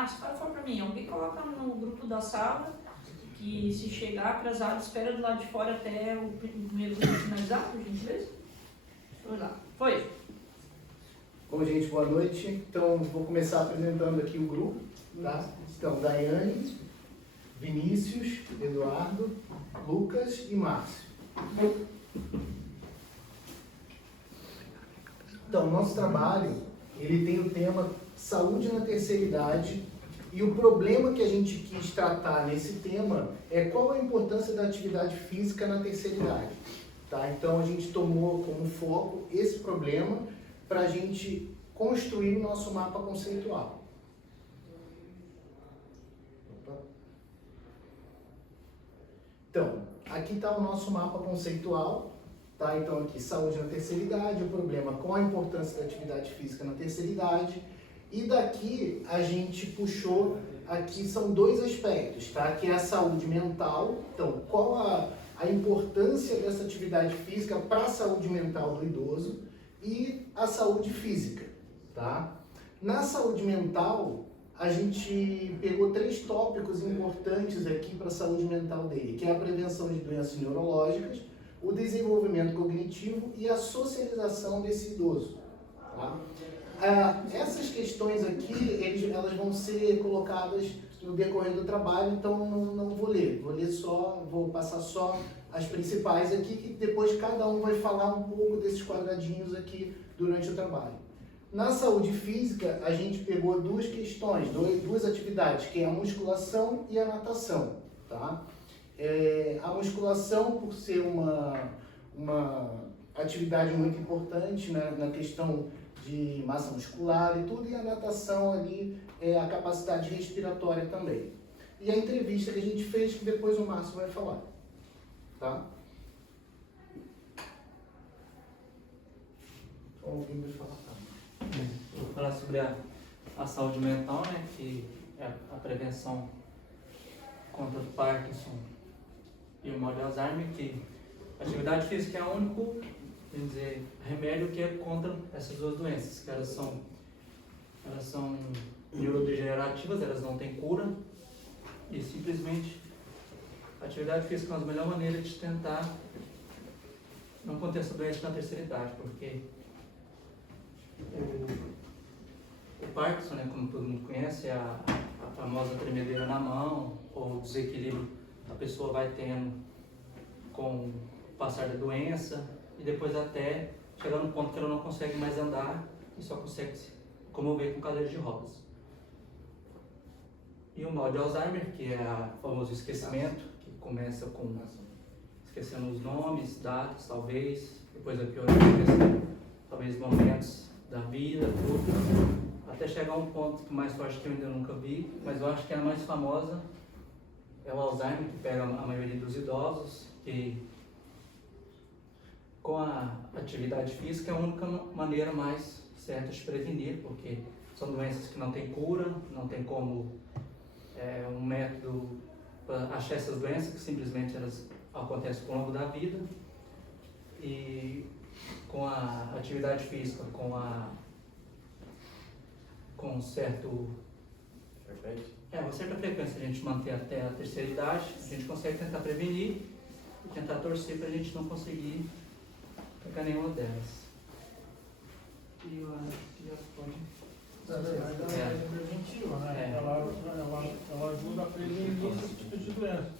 Ah, se o cara for para mim, alguém coloca no grupo da sala que se chegar atrasado, espera do lado de fora até o primeiro grupo finalizar, por gentileza? Vamos lá. Foi. Bom, gente, boa noite. Então, vou começar apresentando aqui o grupo, tá? Então, Daiane, Vinícius, Eduardo, Lucas e Márcio. Então, nosso trabalho, ele tem o tema Saúde na Terceira Idade, e o problema que a gente quis tratar nesse tema é qual a importância da atividade física na terceira idade. Tá? Então, a gente tomou como foco esse problema para a gente construir o nosso mapa conceitual. Então, aqui está o nosso mapa conceitual. Tá? Então, aqui, saúde na terceira idade, o problema com a importância da atividade física na terceira idade. E daqui a gente puxou, aqui são dois aspectos, tá? Que é a saúde mental. Então, qual a importância dessa atividade física para a saúde mental do idoso e a saúde física, tá? Na saúde mental, a gente pegou 3 tópicos importantes aqui para a saúde mental dele, que é a prevenção de doenças neurológicas, o desenvolvimento cognitivo e a socialização desse idoso, tá? Essas questões aqui, elas vão ser colocadas no decorrer do trabalho, então não vou ler, vou passar só as principais aqui, que depois cada um vai falar um pouco desses quadradinhos aqui durante o trabalho. Na saúde física, a gente pegou 2 questões, 2 atividades, que é a musculação e a natação, tá? A musculação, por ser uma atividade muito importante, né, na questão de massa muscular e tudo, e a natação ali é a capacidade respiratória também. E a entrevista que a gente fez, que depois o Márcio vai falar. Tá? Então, alguém vai falar. Eu vou falar sobre a saúde mental, né, que é a prevenção contra o Parkinson e o mal de Alzheimer, que a atividade física é o único, vamos dizer, remédio que é contra essas 2 doenças, que elas são neurodegenerativas, elas não têm cura, e simplesmente a atividade física é uma das melhores maneiras de tentar não conter essa doença na terceira idade, porque o Parkinson, né, como todo mundo conhece, é a famosa tremedeira na mão, ou o desequilíbrio que a pessoa vai tendo com o passar da doença, e depois até chegar no ponto que ela não consegue mais andar e só consegue se comover com cadeira de rodas. E o mal de Alzheimer, que é o famoso esquecimento, que começa com esquecendo os nomes, datas, talvez, depois vai piorando, esquecendo talvez momentos da vida, tudo, até chegar a um ponto que mais forte que eu ainda nunca vi, mas eu acho que a mais famosa é o Alzheimer, que pega a maioria dos idosos, que com a atividade física é a única maneira mais certa de prevenir, porque são doenças que não têm cura, não tem como um método para achar essas doenças, que simplesmente elas acontecem ao longo da vida. E com a atividade física, com uma certa frequência a gente manter até a terceira idade, a gente consegue tentar prevenir e tentar torcer para a gente não conseguir pegar nenhuma delas. E eu acho que já pode. Ela é preventiva, né? Ela ajuda a prevenir esse tipo de doença,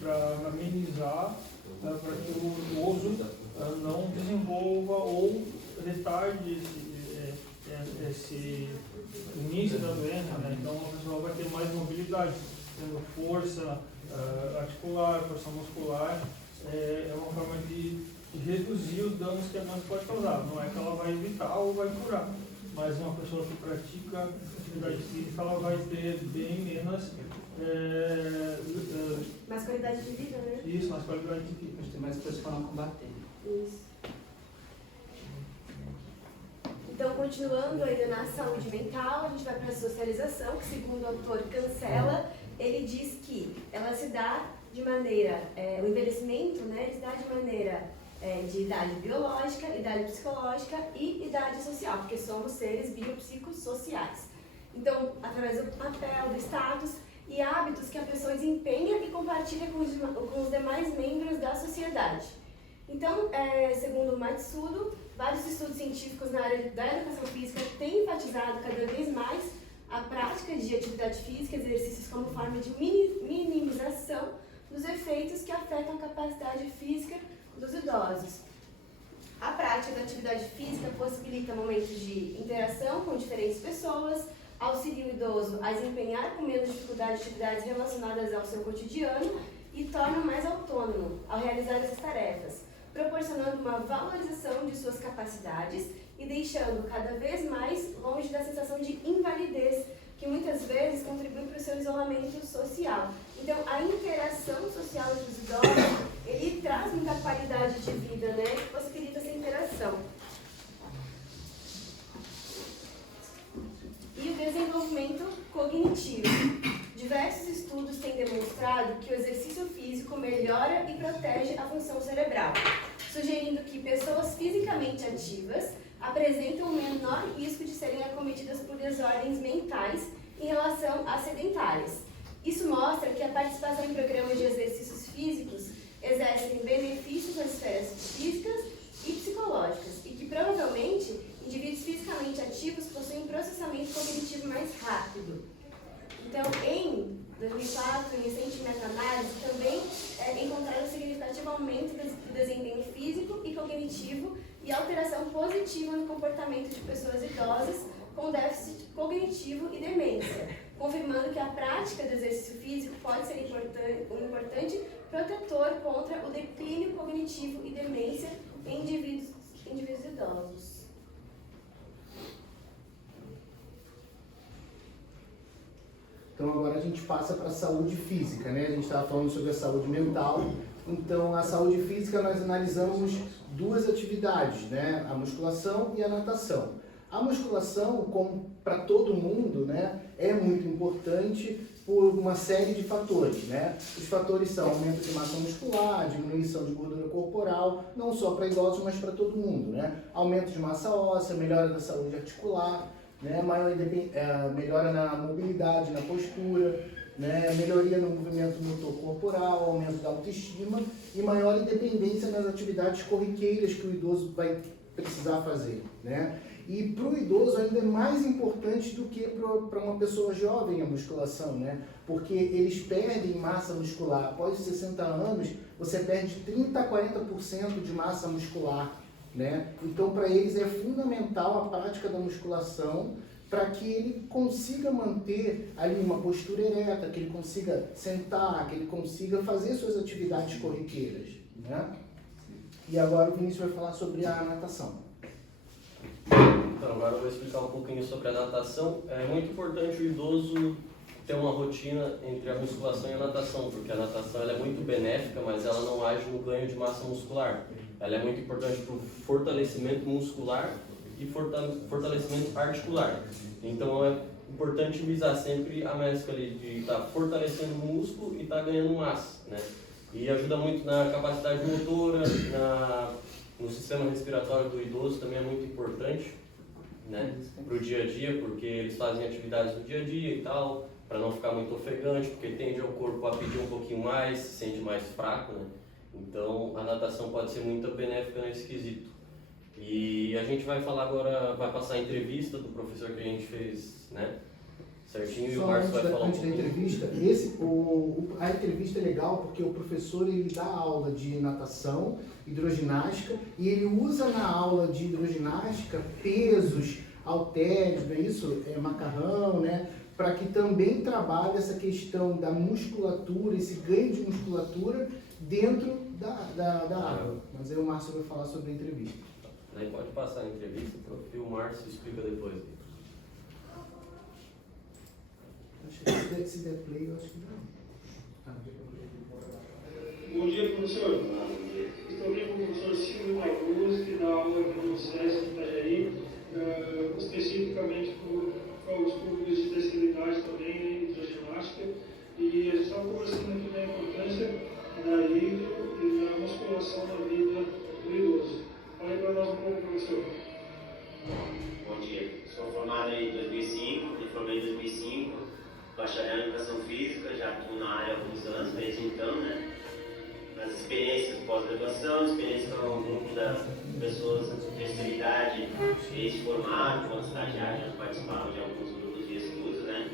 para amenizar, para que o idoso não desenvolva ou retarde esse início da doença, né? Então a pessoa vai ter mais mobilidade, tendo força articular, força muscular, é uma forma de reduzir os danos que a doença pode causar. Não é que ela vai evitar ou vai curar, mas uma pessoa que pratica atividade física, ela vai ter bem menos mais qualidade de vida, né? Isso, mais qualidade de vida. A gente tem mais coisas para não combater. Isso. Então, continuando ainda na saúde mental, a gente vai para a socialização, que segundo o autor Cancela, ele diz que ela se dá de maneira, o envelhecimento, né, ele se dá de maneira de idade biológica, idade psicológica e idade social, porque somos seres biopsicossociais. Então, através do papel, do status e hábitos que a pessoa desempenha e compartilha com os demais membros da sociedade. Então, segundo o Matsudo, vários estudos científicos na área da educação física têm enfatizado cada vez mais a prática de atividade física, exercícios como forma de minimização dos efeitos que afetam a capacidade física dos idosos. A prática da atividade física possibilita momentos de interação com diferentes pessoas, auxilia o idoso a desempenhar com menos dificuldade atividades relacionadas ao seu cotidiano e torna mais autônomo ao realizar essas tarefas, proporcionando uma valorização de suas capacidades e deixando cada vez mais longe da sensação de invalidez, que muitas vezes contribui para o seu isolamento social. Então, a interação social entre os idosos, ele traz muita qualidade de vida, né? Que possibilita essa interação. E o desenvolvimento cognitivo. Diversos estudos têm demonstrado que o exercício físico melhora e protege a função cerebral, sugerindo que pessoas fisicamente ativas apresentam um menor risco de serem acometidas por desordens mentais em relação às sedentárias. Isso mostra que a participação em programas de exercícios físicos exercem benefícios nas esferas físicas e psicológicas e que provavelmente indivíduos fisicamente ativos possuem um processamento cognitivo mais rápido. Então, em 2004, em recente meta-análise, também encontraram um significativo aumento do desempenho físico e cognitivo e alteração positiva no comportamento de pessoas idosas com déficit cognitivo e demência, confirmando que a prática do exercício físico pode ser um importante protetor contra o declínio cognitivo e demência em indivíduos idosos. Então agora a gente passa para a saúde física, né? A gente estava falando sobre a saúde mental. Então a saúde física nós analisamos duas atividades, né? A musculação e a natação. A musculação, como para todo mundo, né, é muito importante por uma série de fatores, né? Os fatores são aumento de massa muscular, diminuição de gordura corporal, não só para idosos, mas para todo mundo, né? Aumento de massa óssea, melhora da saúde articular, né? Melhora na mobilidade, na postura, né? Melhoria no movimento motor corporal, aumento da autoestima e maior independência nas atividades corriqueiras que o idoso vai precisar fazer, né? E para o idoso ainda é mais importante do que para uma pessoa jovem a musculação, né? Porque eles perdem massa muscular. Após os 60 anos, você perde 30% a 40% de massa muscular, né? Então, para eles é fundamental a prática da musculação para que ele consiga manter ali uma postura ereta, que ele consiga sentar, que ele consiga fazer suas atividades corriqueiras, né? E agora o Vinícius vai falar sobre a natação. Então, agora eu vou explicar um pouquinho sobre a natação. É muito importante o idoso ter uma rotina entre a musculação e a natação, porque a natação ela é muito benéfica, mas ela não age no ganho de massa muscular. Ela é muito importante para o fortalecimento muscular e fortalecimento articular. Então é importante visar sempre a mescla ali de estar fortalecendo o músculo e estar ganhando massa, né? E ajuda muito na capacidade motora, no sistema respiratório do idoso também é muito importante, né, para o dia a dia, porque eles fazem atividades do dia a dia e tal, para não ficar muito ofegante, porque tende ao corpo a pedir um pouquinho mais, se sente mais fraco, né? Então a natação pode ser muito benéfica nesse quesito. E a gente vai falar agora, vai passar a entrevista do professor que a gente fez, né, certinho, e o Márcio vai falar um pouquinho. Antes da entrevista, a entrevista é legal porque o professor ele dá aula de natação, hidroginástica, e ele usa na aula de hidroginástica pesos, halteres, não é isso? Macarrão, né? Para que também trabalhe essa questão da musculatura, esse ganho de musculatura dentro da água. Mas aí o Márcio vai falar sobre a entrevista. Aí pode passar a entrevista, e o Márcio explica depois. Acho que se der play, eu acho que não. Bom dia, professor. Estou aqui com o professor Silvio Cruz, que dá aula aqui no SESC de Itajaí, especificamente para os públicos de terceira idade também, hidroginástica. E a gente estava conversando aqui da importância da hidro e da musculação na vida do idoso. Fale para nós um pouco, professor. Bom dia. Sou formado em 2005 e formei em bacharel em educação física, já estou na área há alguns anos, desde então, né? As experiências pós-graduação, experiência com um grupo de pessoas de terceira idade, ex-formado, quando estagiário, já participavam de alguns grupos de estudos, né?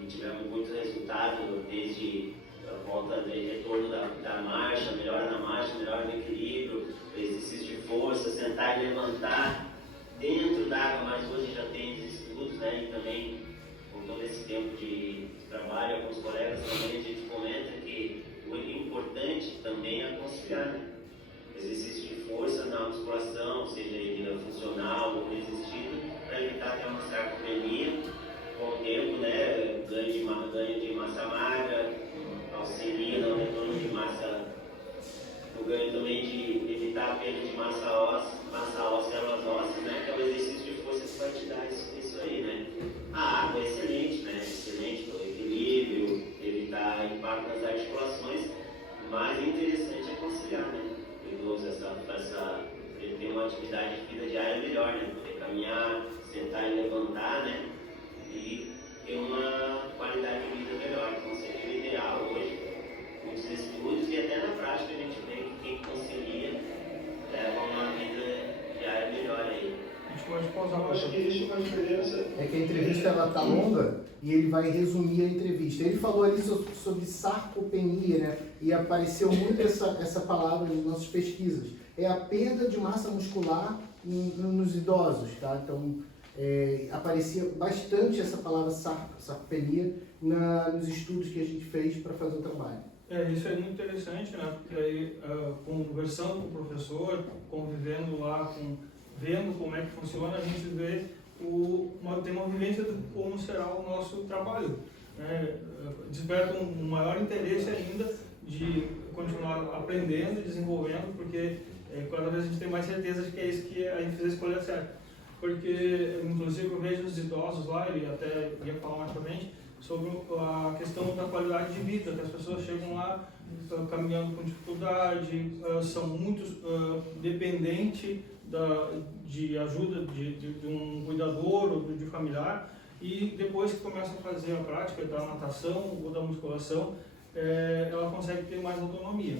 E tivemos muito resultado, desde a volta de retorno da marcha, melhora na marcha, melhora no equilíbrio, exercício de força, sentar e levantar dentro da água, mas hoje já tem estudos, né? E também, com todo esse tempo de trabalho, alguns colegas também, a gente comenta que o importante também é conciliar, né? Exercício de força na musculação, seja ele funcional ou resistido, para evitar até uma sarcopenia, com o tempo, né? Ganho de massa magra, auxilia no retorno de massa, o ganho também de evitar a perda de massa óssea, células ósseas, né? Que é o exercício de força que vai te dar isso aí, né? A água é excelente, né? Excelente pelo equilíbrio, evitar impacto nas articulações, mas interessante é conciliar, né? O idoso, ele ter uma atividade de vida diária melhor, né? Poder caminhar, sentar e levantar, né? E ter uma qualidade de vida melhor. Então seria o ideal hoje, muitos estudos e até na prática a gente vê que quem concilia leva uma vida diária melhor aí. A gente pode pausar Eu acho que existe uma diferença. É que a entrevista ela tá longa e ele vai resumir a entrevista. Ele falou ali sobre sarcopenia, né? E apareceu muito essa palavra nas nossas pesquisas. É a perda de massa muscular nos idosos, tá? Então, aparecia bastante essa palavra sarcopenia nos estudos que a gente fez para fazer o trabalho. Isso é muito interessante, né? Porque aí, conversando com o professor, convivendo lá, vendo como é que funciona, a gente vê tem uma vivência de como será o nosso trabalho, né? Desperta um maior interesse ainda de continuar aprendendo e desenvolvendo, porque cada vez a gente tem mais certeza de que é isso que a gente fez a escolha certa. Porque, inclusive, eu vejo os idosos lá, ele até ia falar mais pra frente, sobre a questão da qualidade de vida, que as pessoas chegam lá caminhando com dificuldade, são muito dependentes de ajuda de um cuidador ou de familiar, e depois que começa a fazer a prática da natação ou da musculação, ela consegue ter mais autonomia.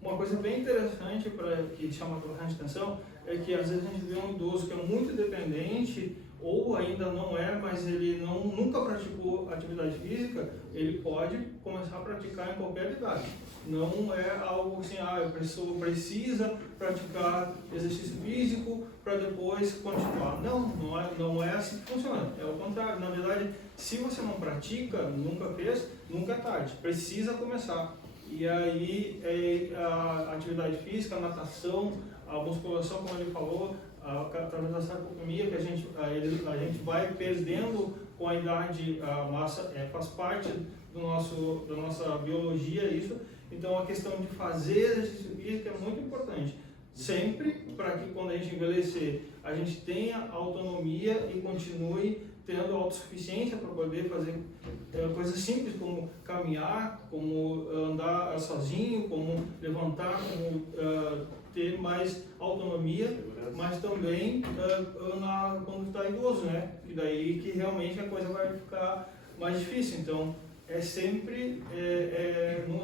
Uma coisa bem interessante que chama bastante atenção é que às vezes a gente vê um idoso que é muito dependente ou ainda não é, mas ele nunca praticou atividade física, ele pode começar a praticar em qualquer idade. Não é algo assim, a pessoa precisa praticar exercício físico para depois continuar. Não é assim que funciona. É o contrário. Na verdade, se você não pratica, nunca fez, nunca é tarde. Precisa começar. E aí a atividade física, a natação, a musculação, como ele falou, através da sarcopenia, que a gente vai perdendo com a idade a massa, faz parte da nossa biologia isso. Então a questão de fazer exercício físico é muito importante. Sempre para que quando a gente envelhecer, a gente tenha autonomia e continue tendo autossuficiência para poder fazer coisas simples como caminhar, como andar sozinho, como levantar, como ter mais autonomia, mas também quando está idoso, né? E daí que realmente a coisa vai ficar mais difícil. Então,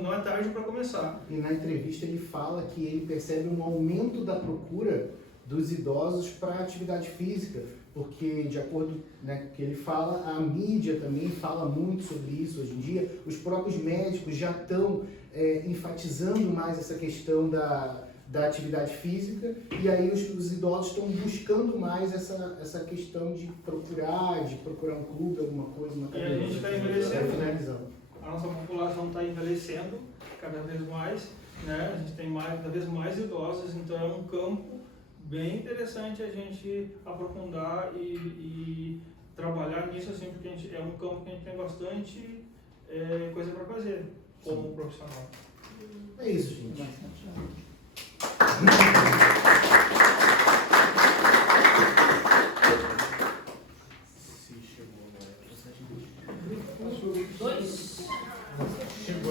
não é tarde para começar. E na entrevista ele fala que ele percebe um aumento da procura dos idosos para atividade física, porque de acordo com o que ele fala, a mídia também fala muito sobre isso hoje em dia. Os próprios médicos já estão enfatizando mais essa questão da atividade física, e aí os idosos estão buscando mais essa questão de procurar um clube, alguma coisa, uma academia. E a gente está envelhecendo, finalizando. A nossa população está envelhecendo cada vez mais, né? A gente tem cada vez mais idosos, então é um campo bem interessante a gente aprofundar e trabalhar nisso, assim, porque é um campo que a gente tem bastante coisa para fazer como profissional. É isso, gente.